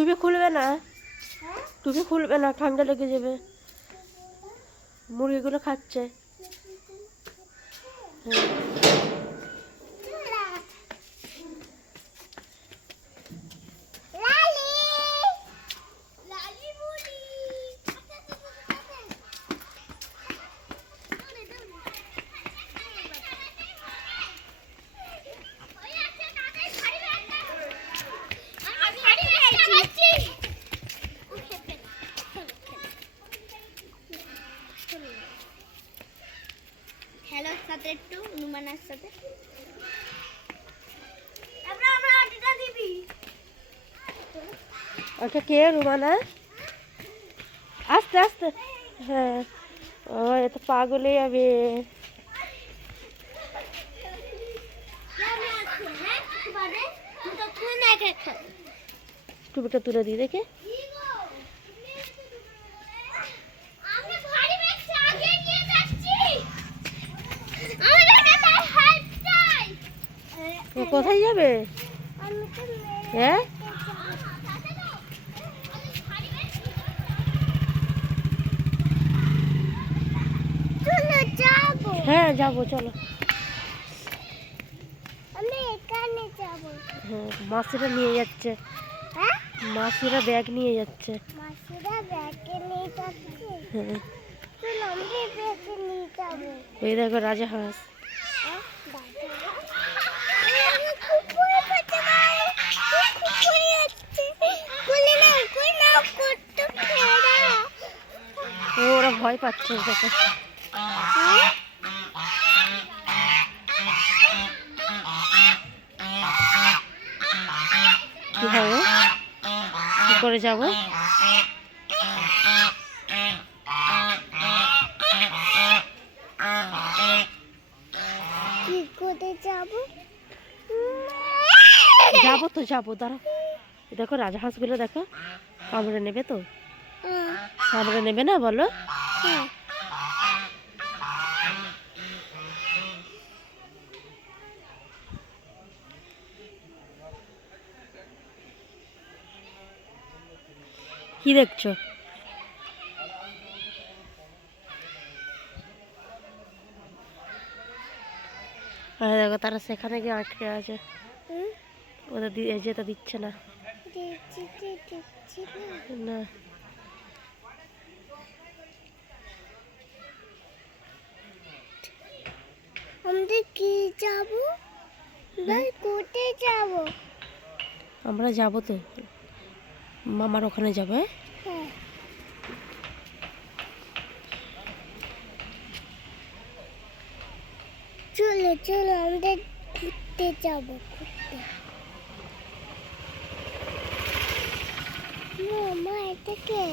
টুপি খুলবে না? টুপি খুলবে না ঠান্ডা লেগে যাবে। মুরগিগুলো খাচ্ছে। হ্যাঁ। সাথে একটু নুমানের সাথে। ওটা কে রুমানা? আস্তে আস্তে। হ্যাঁ। ও এত পাগল যাবে টুপিটা তুলে দিই দেখে আমি ভারী ব্যাগ চাগিয়ে নিয়ে যাচ্ছি আমার একটা হেল্প চাই ও কোথায় যাবে? হ্যাঁ? হ্যাঁ যাব, চলো। মাসিরা নিয়ে যাচ্ছে। মাসিরা ব্যাগ নিয়ে যাচ্ছে। হ্যাঁ। এই দেখো রাজা হাঁস হ্যাঁ আমি খুব ভয় পাচ্ছি ভাই খুব ভয় যাচ্ছে কোলে না কোলে না করতে খেলা ও ওরা ভয় পাচ্ছে দেখো হ্যাঁ কি হবে? কি করে যাব? যাব? যাব তো যাব দাঁড়া দেখো রাজা হাঁসগুলো দেখো কামড়ে নেবে তো? কামড়ে নেবে না বলো? কি দেখছ? আরে দেখো তারা সেখানে গিয়ে আটকে আছে। ওদের যেতে দিচ্ছে না। না। কি যাব? ভাই কোথায় যাব। আমরা যাব তো। মামার ওখানে যাবে হ্যাঁ। চলো চলো আমরা ঘুরতে যাব ঘুরতে। মামা এটা কে?